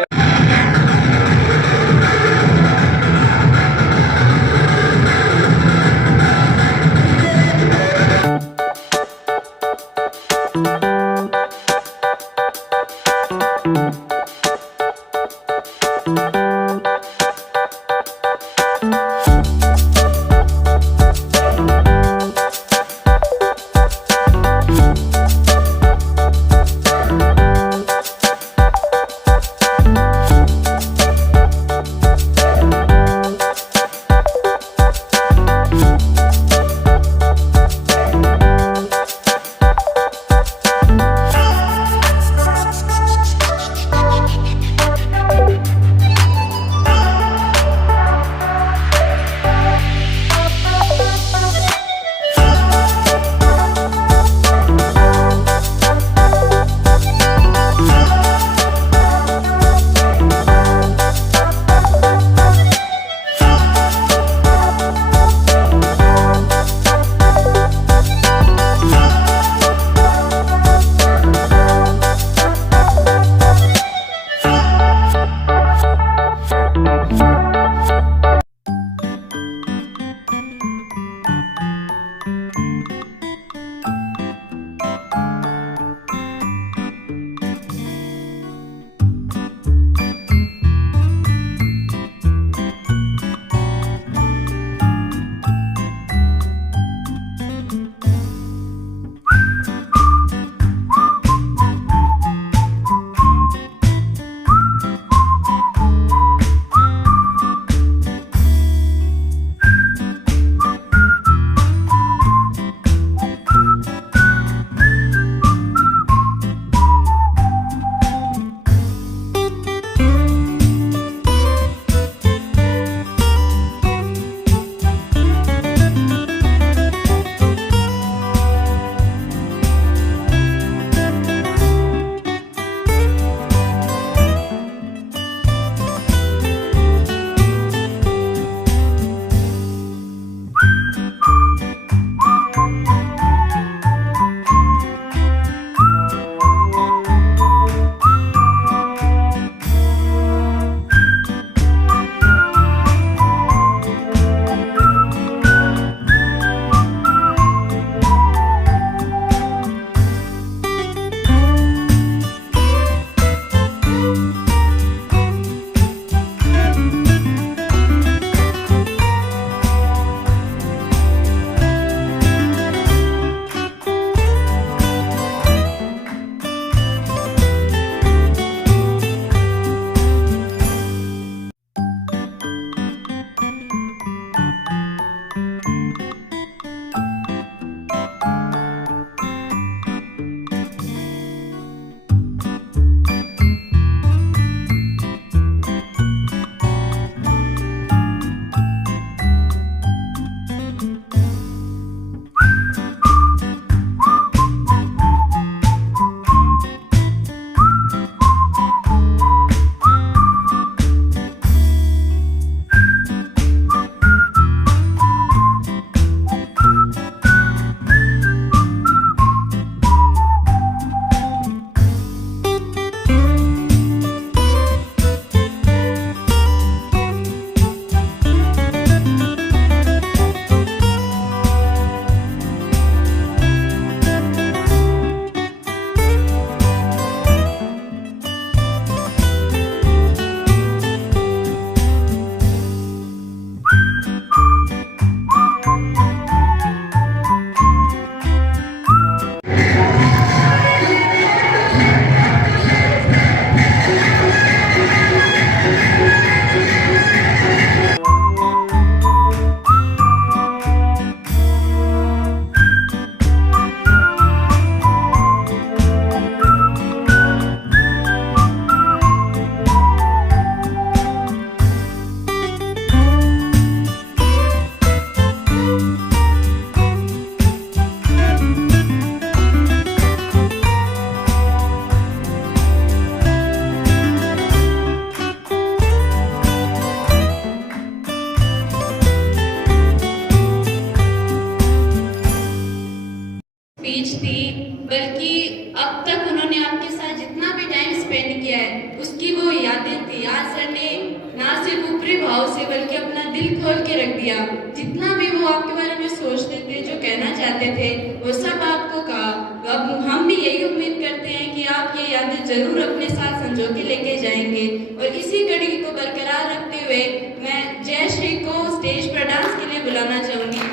सिर्फ ऊपरी भाव से बल्कि अपना दिल खोल के रख दिया। जितना भी वो आपके बारे में सोचते थे, जो कहना चाहते थे, वो सब आपको कहा। तो अब हम भी यही उम्मीद करते हैं कि आप ये यादें जरूर अपने साथ संजो के लेके जाएंगे। और इसी कड़ी को बरकरार रखते हुए मैं जयश्री को स्टेज पर डांस के लिए बुलाना चाहूंगी।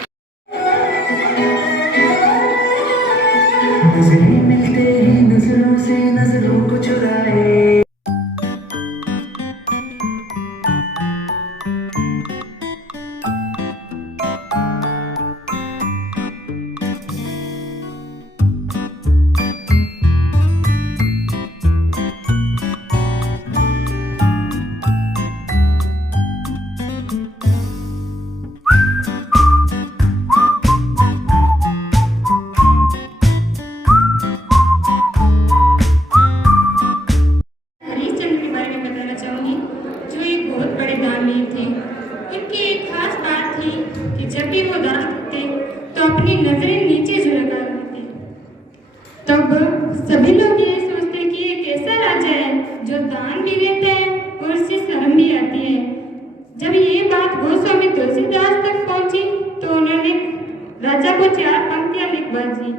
मिलते हैं नजरों से नजरों को चुराए। तब सभी लोग ये सोचते कि ये कैसा राजा है जो दान भी देता है और उससे शर्म भी आती है। जब ये बात गोस्वामी तुलसीदास तक पहुंची तो उन्होंने राजा को 4 पंक्तियां लिखवा दी।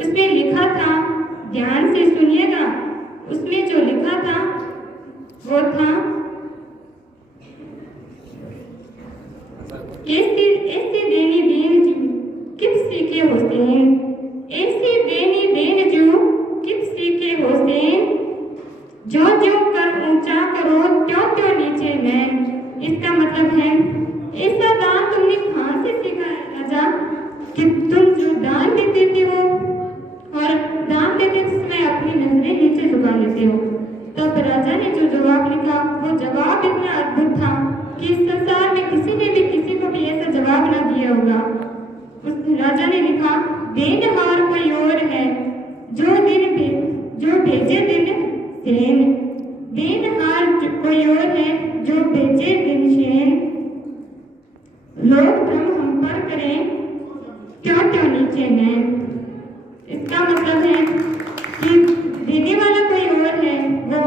उसमें लिखा था, ध्यान से सुनिएगा, उसमें जो लिखा था वो था, ऐसी देनी देन जी कित सीखे हुसैन, ऐसी देनी देन जो कित सीखे हुसैन, जो जो कर ऊंचा करो त्यों त्यों नीचे नैन। इसका मतलब है ऐसा दान तुमने कहाँ से सीखा है राजा कि तुम जो दान भी देते हो और दान देते समय अपनी नजरें नीचे झुका लेते हो। तब राजा ने जो जवाब लिखा वो जवाब इतना अद्भुत था कि इस संसार में किसी ने भी किसी को भी ऐसा जवाब ना दिया होगा। उस राजा ने लिखा, देनहार कोई और है जो भेजे दिन सेन, देनहार कोई और है जो भेजे दिन सेन, लोग भ्रम हम पर करें क्यों क्यों नीचे नैन। इसका मतलब है कि देने वाला कोई और है, वो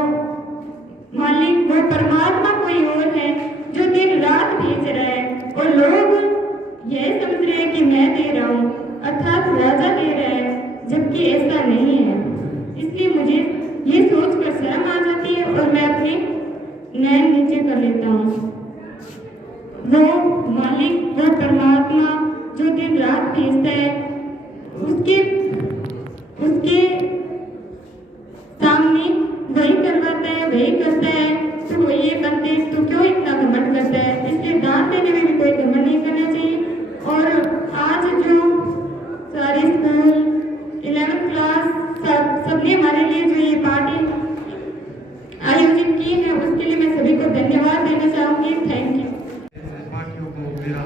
मालिक, वो परमात्मा कोई और है जो दिन रात भेज रहा है और लोग यह समझ रहे हैं कि मैं दे रहा हूँ, अर्थात राजा दे रहा है, जबकि ऐसा नहीं है। इसलिए मुझे ये सोचकर शर्म आ जाती है और मैं अपने नैन नीचे कर लेता हूँ। वो मालिक, वो परमात्मा जो दिन रात भेजता है, उसके सामने वही करवाता है, वही करता है, तो वो ये बनते तो क्यों इतना घमंड करता है। इसलिए दान देने में भी कोई घमंड नहीं करना चाहिए। और आज जो सारे स्कूल 11th क्लास सबने हमारे लिए जो ये पार्टी आयोजित की है उसके लिए मैं सभी को धन्यवाद देना चाहूँगी। Thank you. पार्टियों को मेरा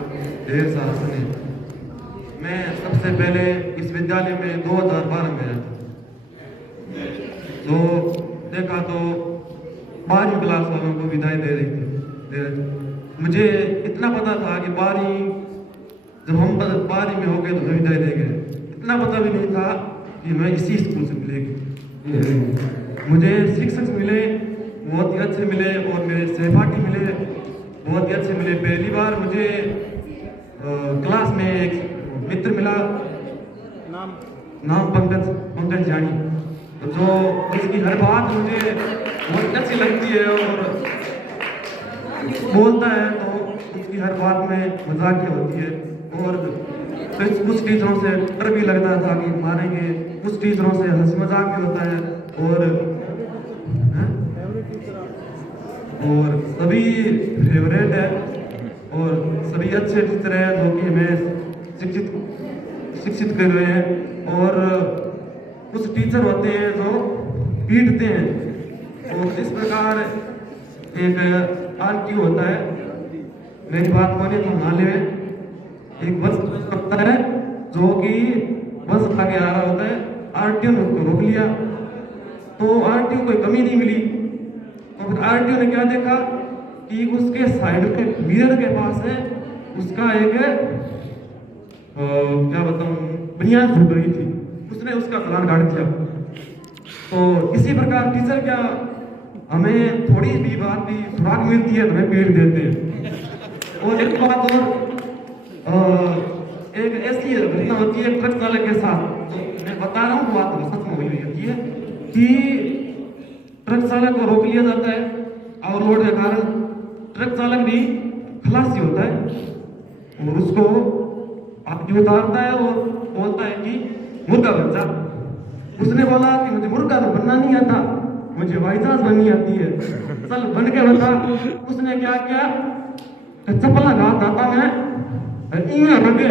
ढेर सारा सुने। मैं सबसे पहले इस विद्यालय में 2012 में आया तो देखा तो 12वीं क्लास वालों को विदाई दे रही थी। मुझे इतना पता था कि 12वीं जब हम 12वीं में हो गए तो हमें विदाई देंगे, इतना पता भी नहीं था कि मैं इसी स्कूल से मिलेगी। मुझे शिक्षक मिले, बहुत ही अच्छे मिले, और मेरे सहपाठी मिले, बहुत ही अच्छे मिले। पहली बार मुझे क्लास में एक मित्र मिला, नाम पंकज जानी, जो उसकी हर बात मुझे बहुत अच्छी लगती है और बोलता है तो उसकी हर बात में मजाकिया होती है। और कुछ टीचरों से डर भी लगता था कि मारेंगे, कुछ टीचरों से हंसी मजाक भी होता है, और सभी फेवरेट है और सभी अच्छे टीचर हैं जो कि हमें शिक्षित कर रहे हैं। और कुछ टीचर होते हैं जो पीटते हैं, और इस प्रकार एक आरटीओ होता है, मेरी बात माने तो नाले में एक बस होता है जो कि बस आगे आ रहा होता है, आरटीओ ने उसको रोक लिया तो आरटीओ कोई कमी नहीं मिली। तो फिर आरटीओ ने क्या देखा कि उसके साइड में मिरर के पास है उसका एक क्या बताऊं बनियान छूट रही थी, उसने उसका चालान काट दिया। तो इसी प्रकार टीचर क्या हमें थोड़ी भी बात भी सुराग मिलती है तो हमें पीट देते हैं। और एक बात और एक ऐसी घटना होती है ट्रक चालक के साथ, तो मैं बता रहा हूँ बात सच में हुई होती है कि ट्रक चालक को रोक लिया जाता है ओवरलोड के कारण। ट्रक चालक भी खलासी होता है और उसको आगे उतारता है और बोलता है कि मुर्गा बन जा। उसने बोला कि मुझे मुर्गा तो बनना नहीं आता, मुझे हवाई जहाज बननी आती है, चल बन के बता। उसने क्या किया, चप्पल लगा दाता में लगे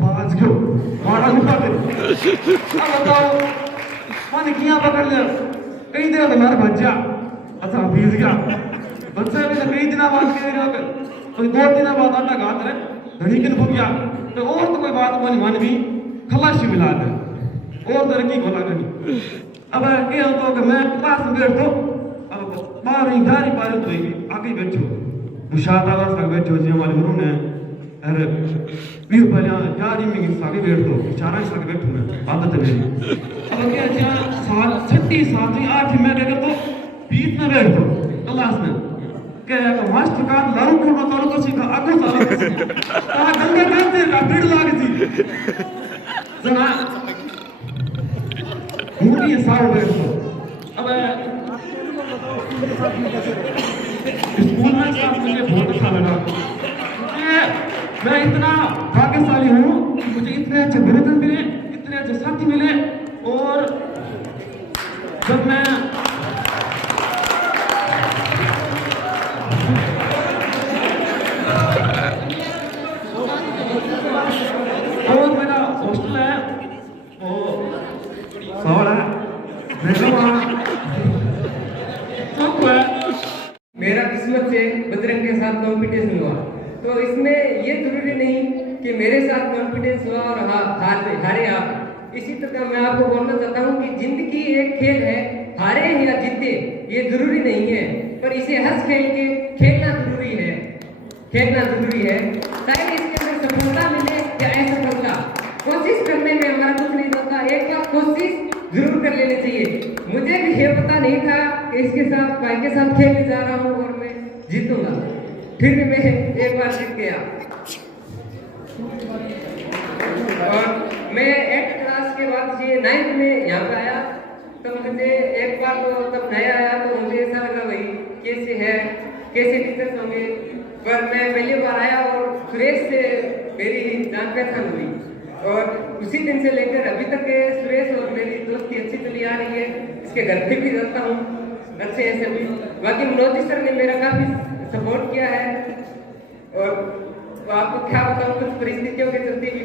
भाज गयो मारा लुका दे। अब बताओ मैंने किया पकड़ लिया, कई देर तुम्हारे भज्जा अच्छा भीज गया बच्चे भी कई दिन बाद कोई 2 दिन बाद आटा घात रहे घड़ी किन गया तो और तो कोई बात बनी मान भी खलासी मिला दे और तरक्की खोला कहीं। अब ये तो कि मैं क्लास में बैठो, अब 12वीं 11वीं 12वीं तो होगी आगे बैठो मुशाता तक बैठो जी हमारे गुरु ने अरे भी पहले 11वीं में आगे बैठो 4 तक बैठो मैं आदत है मेरी। अब क्या जहाँ 6वीं 7वीं 8वीं में देखो तो बीच में बैठो क्लास में क्या मास्टर का लारू को चालू कर सीखा आगो चालू कर सीखा गंगा करते का भीड़ लागती जना मूवी सारो बैठो। अब स्कूल में साहब मुझे बहुत अच्छा लगा, मैं इतना भाग्यशाली हूँ कि मुझे इतने अच्छे गुरुजन मिले, इतने अच्छे साथी मिले। और जब मैं और मेरा हॉस्टल है वो सोड़ा मेरा किस्मत से बजरंग के साथ कंपटीशन हुआ, तो इसमें ये जरूरी नहीं कि मेरे साथ कॉन्फिडेंस हुआ और हारे आप। इसी तरह मैं आपको बोलना चाहता हूँ कि जिंदगी एक खेल है, हारे या जीते ये जरूरी नहीं है, पर इसे हंस खेल के खेलना जरूरी है, खेलना जरूरी है। चाहे इसके अंदर सफलता मिले या असफलता, कोशिश करने में हमारा कुछ नहीं होता, एक बार कोशिश जरूर कर लेनी चाहिए। मुझे भी ये पता नहीं था कि इसके साथ भाई के साथ खेलने जा रहा हूँ और मैं जीतूंगा, फिर भी मैं एक बार जीत गया। और मैं 8th क्लास के बाद ये 9th में यहाँ पे आया, तो मुझे एक बार तो तब नया आया तो मुझे ऐसा लगा भाई कैसे है, कैसे टीचर्स होंगे, पर मैं पहली बार आया और सुरेश से मेरी जान पहचान हुई और उसी दिन से लेकर अभी तक सुरेश और मेरी दोस्ती अच्छी चली आ रही है। इसके घर पे भी रहता हूँ, अच्छे हैं सभी। बाकी मनोज सर ने मेरा काफी सपोर्ट किया है और तो आपको क्या बताऊँ, कुछ परिस्थितियों के चलते भी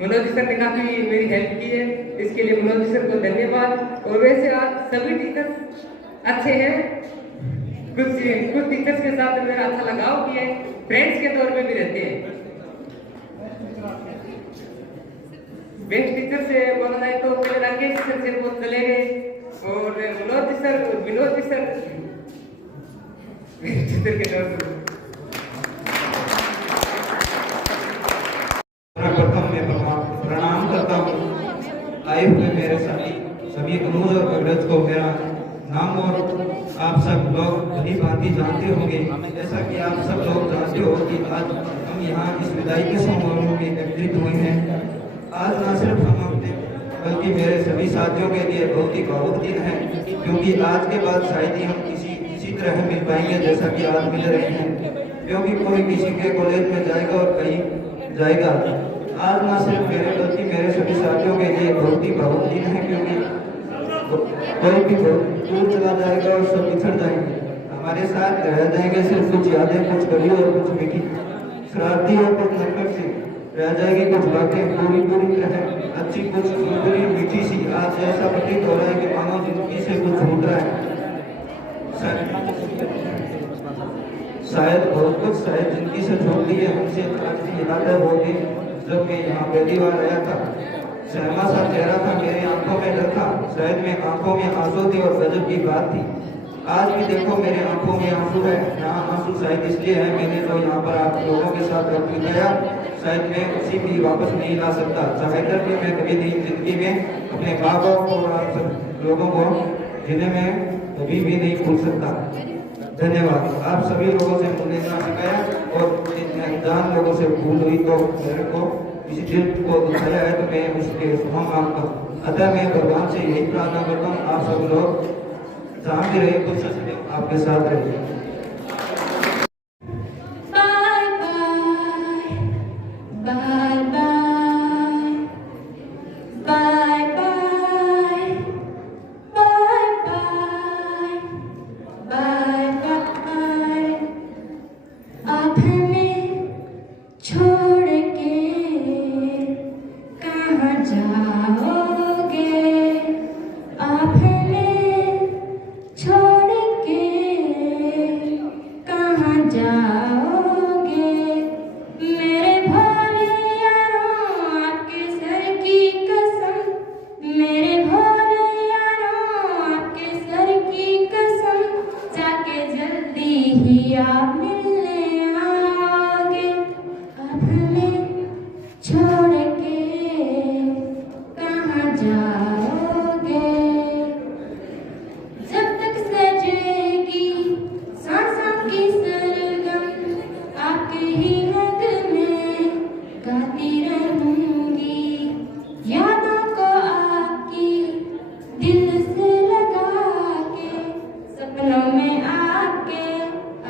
मनोज सर ने काफी मेरी हेल्प की है, इसके लिए मनोज सर को धन्यवाद। और वैसे आज सभी टीचर्स अच्छे हैं, कुछ टीचर्स के साथ मेरा अच्छा लगाव भी है, फ्रेंड्स के तौर पे भी रहते हैं। बेस्ट टीचर से बोला जाए तो पहले राकेश सर से बहुत चले गए और Manoj sir Vinod sir teacher के तौर पर प्रणाम करता हूँ। आए हुए मेरे सभी अनुज और अग्रज को मेरा नाम और आप सब लोग भली भांति जानते होंगे। जैसा कि आप सब लोग जानते हो कि आज हम यहाँ इस विदाई के समारोह में एकत्रित हुए हैं। आज न सिर्फ हम अपने बल्कि मेरे सभी साथियों के लिए बहुत ही भावुक दिन है, क्योंकि आज के बाद शायद ही हम इसी तरह मिल पाएंगे जैसा कि आज मिल रहे हैं, क्योंकि कोई किसी के कॉलेज में जाएगा और कहीं जाएगा। आज न सिर्फ मेरे बल्कि मेरे सभी साथियों के लिए बहुत ही भावुक दिन है, क्योंकि कोई भी बहुत दूर चला जाएगा और सब बिछड़ जाएंगे। हमारे साथ रह जाएंगे सिर्फ कुछ यादें, कुछ गली और कुछ मीठी शरारती और कुछ नटखट सी रह जाएगी, कुछ बातें पूरी तरह अच्छी, कुछ बुरी मीठी सी। आज ऐसा प्रतीत हो रहा है कि मानो जिंदगी से कुछ छूट रहा है। शायद बहुत कुछ शायद जिंदगी से छूट ली है। हमसे याद है वो दिन जब मैं यहाँ पहली बार आया था। सहमा सा चेहरा था, मेरी आंखों में डर था, शायद मेरी आंखों में आंसू थे और गजब की बात थी। आज भी देखो मेरे आंखों में आंसू है। यहाँ आंसू शायद इसलिए है मैंने जो यहाँ पर आप लोगों के साथ वक्त बिताया, शायद मैं उसी भी वापस नहीं ला सकता। चाहे कर भी मैं कभी नहीं जिंदगी में अपने माँ बाप और आप सब लोगों को जिन्हें मैं कभी भी नहीं भूल सकता। धन्यवाद। आप सभी लोगों से मिलने का शिकाया और इन अनजान लोगों से भूल हुई तो मेरे को किसी दिल को दुखाया है तो मैं उसके क्षमा मांगता हूँ। अतः मैं भगवान से यही प्रार्थना करता हूँ आप सब लोग जहाँ भी रहे कुछ आपके साथ रहे। Bye bye, bye bye, bye bye, bye bye. आप हमें छोड़ के कहाँ जाओगे? आप हमें छोड़ के कहाँ जाओगे? मेरे भोले यारों आपके सर की कसम, मेरे भोले यारों आपके सर की कसम, जाके जल्दी ही आप मिलने आओगे। आप हमें छोड़ के कहाँ जाओगे? जब तक सजेगी सांसों की सरगम, आपके ही नग में गाती रहूंगी। यादों को आपकी दिल से लगा के, सपनों में आके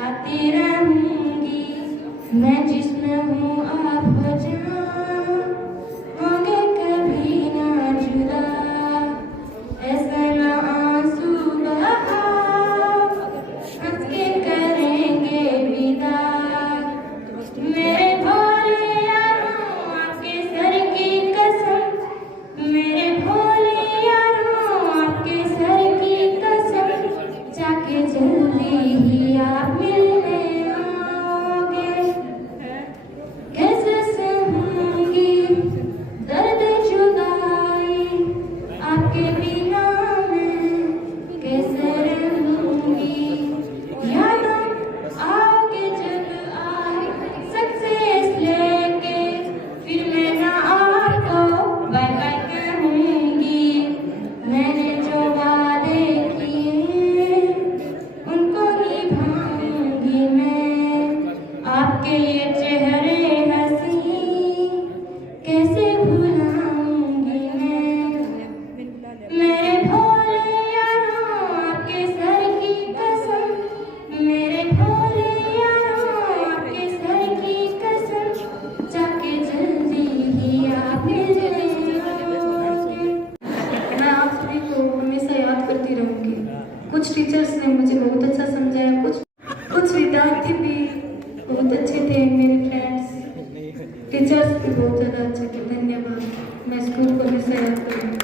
आती रहूंगी। मैं जिसमें हूँ आप हो जाओ, होंगे कभी ना जुदा, ऐसा ना आंसू बहाओ, हंस के करेंगे विदा। मेरे भोले यारों आपके सर की कसम, मेरे भोले यारों आपके सर की कसम, जाके जल्दी ही आप मिलने आओगे। कैसे सहूंगी दर्द जुदाई, आपके बिना मैं कैसे रहूंगी? यादों आओगे जब आप सक्सेस लेके, फिर मैं ना आपको बाय बाय कहूंगी। मैंने जो वादे किए उनको निभाऊंगी मैं। आपके ये चेहरे हंसी कैसे भुलाऊंगी मैं? मेरे भोले यारों आपके सर की कसम, मेरे भोले यारों आपके सर की कसम, जाके जल्दी ही आप मिलने आओगे। मैं आप सभी को हमेशा याद करती रहूंगी। कुछ टीचर्स ने मुझे बहुत अच्छा समझाया, कुछ विद्यार्थी भी बहुत अच्छे थे, मेरे फ्रेंड्स टीचर्स भी बहुत ज़्यादा अच्छे थे। धन्यवाद। मैं स्कूल को हमेशा याद करूँगी।